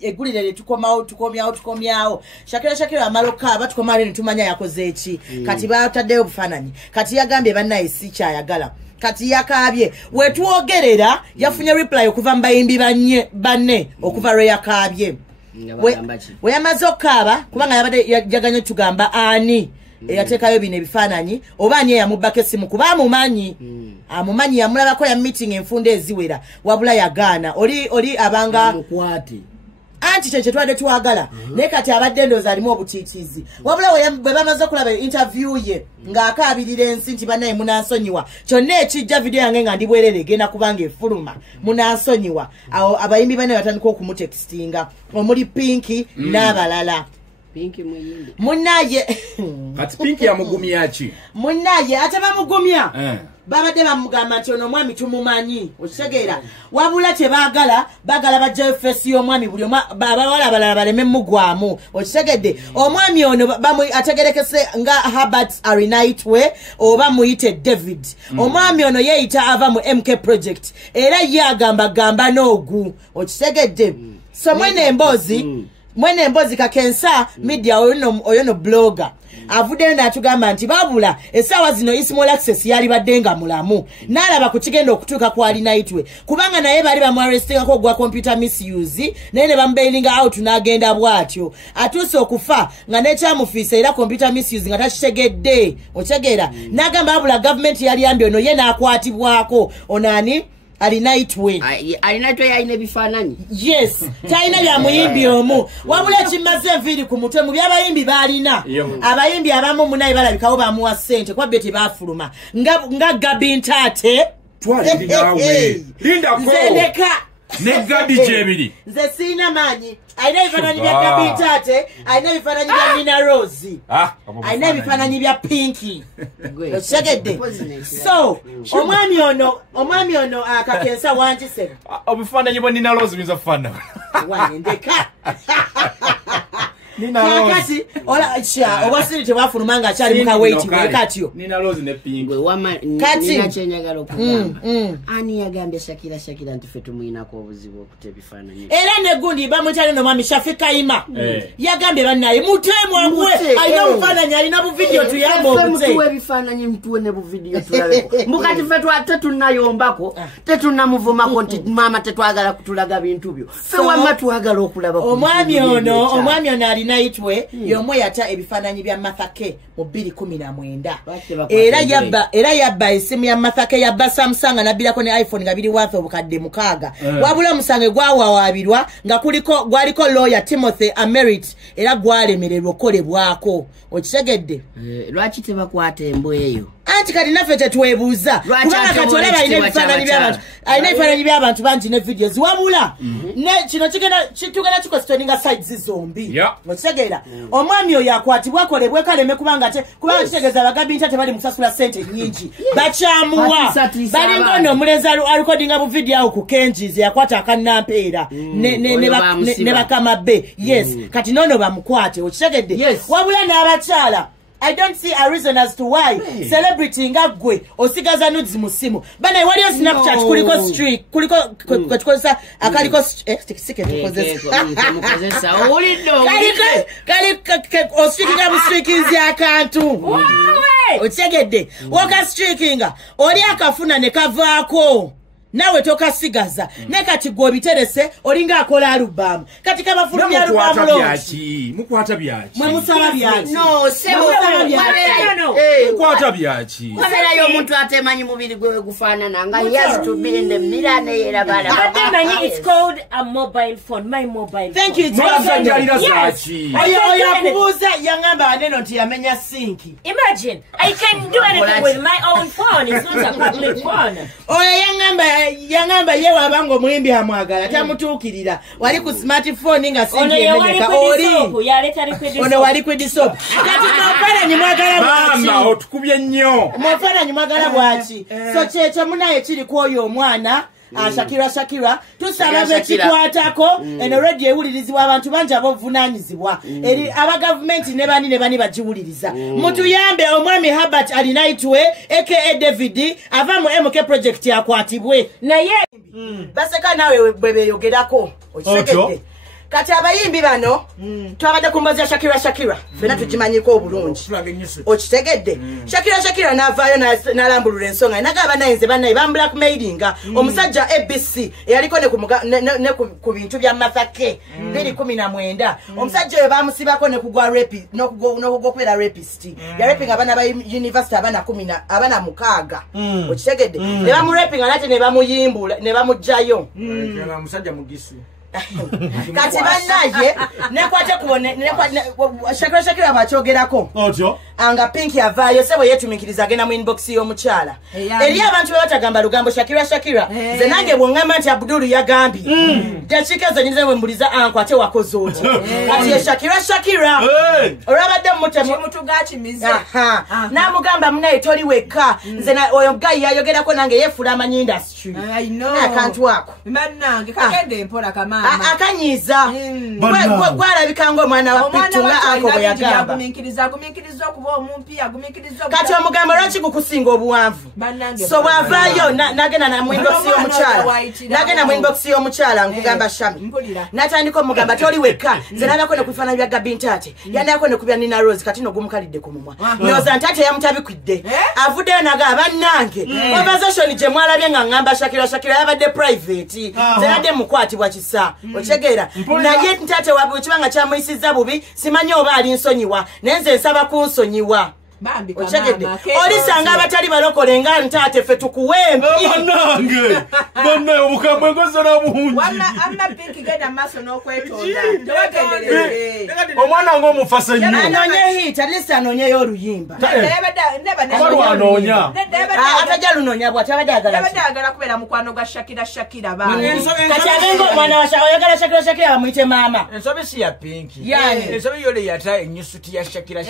egulire tukomyawo Shakira amaloka batukomale nitumanya yakoze eki kati bataddeyo obufaananyi kati yagambye bannaye si kyayagala kati yakabye wetuogerera yafunye reply okuva mbayimbi banne okuva lwe yakabye we yamaze okkaaba kubanga yabadde yaganye tugamba ani eyateekayo bino ebifaananyi oba ani eyamubbako essimu kuba amumanyi yamulabako ya meeting enfunda eziwera wabula yagaana oli abanga mukwate anti kye twade twagala naye kati abadde ndoozi alimu obutiitiizi wabula bwe bamaze okulaba interview ye ng'akaabirira ensi nti bannaye munansonyiwa kyonna ekijja video yange nga ndi bwerere egenda kubanga efuluma munansonyiwa awo abayimbi banne batandika okumutekisinga omuli Pinki n'abalala munnaye kati Pinki yamugumya ki munnaye ate bamugumya babadde bamugamba nti ono omwami tumumanyi okitegeera wabula kyebagala bajjayo feesi y'omwami buli abawala abalala baleme mugwamu okitegedde omwami ono ategerekese nga Herbert Arinaitwe oba muyite David omwami ono yeeyita ava mu MK project era ye agambagamba n'ogu okitegedde so mwene emboozi kakensa media oyo no blogger avuddeyo n'atugamba nti babula essaawa zino Ismail Access yali badde nga mulamu n'alaba ku kigenda okutuuka ku Arinaitwe kubanga naye bali bamwarrestingako ogwa computer misuse naye ne bamubailinga out n'agenda bw'atyo atuuse okufa nga n'ekyamufiisa era computer misuse nga takitegedde otegeera n'agamba babula gavumenti yali yambye ono ye n'akwatibwako onani Arinaitwe yalina ebifaananyi yes talina bya muyimbi omu wabula ekimaze enviiri ku mutwe mu by'abayimbi balina abayimbi abamu munaye balabikawo bamuwa ssente kwabbe tebafuluma nga Gabbi Ntaate lindako ne Gabbi gyebiri nze siina maanyi alina ebifaananyi bya Gabbi Ntaate alina ebifaananyi bya Nina Rose alina ebifaananyi bya Pinki okitegedde so omwami ono akakensa wanjise obifaananyi bwa Nina Rose biza kufaanana ndeka kakati obwasiri tebwafuluma nga akyali mukaweiti katyo Nina Rose ne Pinki nina kyenyagala okugamba ani yagambye Shakira nti ffe tumuyinako obuzibu okuta ebifaananyi era negundi bamwitale nomwami Shafikaima yagambye bannaye mutemwangwe alina obufaananyi alina buvidiyo tuyamba mutuwe ebifaananyi mutuwe ne buvidiyo tulabeko mukati ffe tetunayombako tetunamuvumako nti maama tetwagala kutulaga bintu byo ffe wamma twagala okulaba omwami ono Arinaitwe yomo yata ebifaananyi bya Mathake mu 2019 era yabba esimu ya Mathake yabba Samsung nabirako ne iPhone nga biri worth obukadde mukaaga wabula musange gwawaabirwa nga gwaliko lawyer Timothy Amerit era gwalemererwa okolebwako okitegedde lwaki tebakwata embwa eyo anti kati naffe tetwebuuza kubanga kati olaba alina ebifaananyi by'abantu bangi ne videos wabula kino tugenda kikositoninga sides zombi okitegeera omwami oyo akwatibwa akolebwa ekaleme kubanga kitegeeza Abagabbi Ntaate bali musasula ssente nnyingi bakyamuwa balinga ono omulenzi alikodinga bu video awo ku Kenji's yakwata akanampeera ne bakama be yes kati nono bamukwate okitegedde wabula n'abakyala I don't see a reason as to why celebrity nga gwe osigaza nudes mu simu bana waliyo Snapchat kuliko streak kuliko kwetukozesa akaliko mukozesa olido streakinga mu streakinzi akantu otegedde woka streakinga oli akafuna ne kavaako nawe tokasigaza ne kati gwe biterese olinga akola alubamu kati kabafulumya alubamu mukwata byaki mwe musaba byaki no sebo mukwata byaki waberayo omuntu atemanyi mubiri gwe gufaanana nga he has to be in the mirror ne era bala atemanyi it's called a mobile phone my mobile phone thank you oyo akubuuza yangamba aneno nti yamenya sinki imagine I can do anything with my own phone it's not a public phone oyo yangamba ye wabanga omuyimbi amwagala tamutuukirira wali ku smartphone nga sinki emenyeka ono wali ku disop kati mwafaananyi mwagala bwaki otukubye nnyo mwafaananyi mwagala bwaki so kyekyo munaye kiri ku oyo omwana Shakira tusaba bekikwatako eno radio ewulirizibwa abantu bangi abovunaanyizibwa eri abagavumenti ne bani bagiwuliriza mutuyambe omwami Herbert Arinaitwe aka David ava mu MK project yakwatibwe naye baseka nawe bwe beyogerako okitegedde kati abayimbi bano twabadde ku mbazi ya Shakira Shakira fena tugimanyiko obulungi okitegedde Shakira n'avaayo n'alambulula ensonga nagaba nayenze bannaye blackmailinga omusajja ABC eyaliko ne ku bintu bya Masake 2019 omusajja oyo bamusibako ne kugwa rapi n'okugwa rapist ya raping abana ba university abana mukaaga okitegedde ne bamurapinga nate ne bamuyimbula ne bamujjayo musajja mugisu kati bannaye nekwate kubone Shakira bachyogerako otyo anga Pink yavaayo sebo yetumikiriza agenda mu inbox y'omukyala eri abantu be batagamba lugambo Shakira ze nange bwongamba nti Abdul yagambye dakika zonyine bwe mbuliza ankwate wakoze oti kati Shakira olabadde mutemu mutugakimize namugamba munaye toli wekka nze oyo guy yayogerako nange yefula amanyi industry I know akantu ako mannange kagende empola kama akanyiza gwalabika ng'omwana wa Pitunga ako bwe yagamba agumikiriza okuba omumpya agumikiriza kati omugambo lwaki gukusinga obuwanvu so bwavaayo nagenda na inbox y'omukyala nkugamba Shami natandika omugamba toli wekka nze nabako ne ku bifaananyi bya Gabbi Ntaate yandako ne ku bya Nina Rose kati nogumukalidde ku mumwa ndowooza Ntaate yamutabikwidde avuddeyo nagamba bannange conversation gye mwalabye nga ngamba Shakira yabadde private nze nadde mukwatibwa kisa okyegera naye Ntaate wabwe kibanga kyamuyisizza bubi simanyi oba ali nsonyiwa naye nze nsaba kunsonyiwa okyegedde olisanga abatali balokole nga Ntaate ffe tukuwembi bannaye obukambwe ngozera bungi omwana ng'omufase nnyo anonye hit alisi anonyeyo oluyimba balwanoonya atajja lunoonya bw'ati abadde agala kubeera mukwano gwa Shakira kati abenga omwana oyagala Shakira bamuyite maama ensobi si ya Pinki Yani. ensobi yole yata enyusuti ya Shakira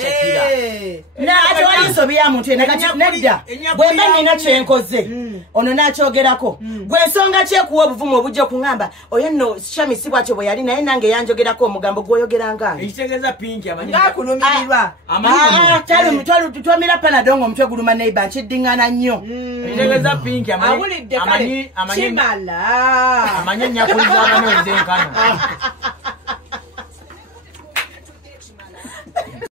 ate wali nsobi ya muntu ena kati nedda bwemba nina kyenkoze ono nakyogerako gwe ensonga kyekuwa obuvumu obujja okuŋŋamba oyo nno Shami si bwatyo bwe yali naye nange yanjogerako omugambo gw'oyogeranga ekitegeeza Pinki ngakulumirirwa twamira panadongo omutwe guluma neiba nkiddiŋŋana nnyo ekitegeeza Pinki awulidde kale kimala amanyi nyakuliza abanoonyeza enkano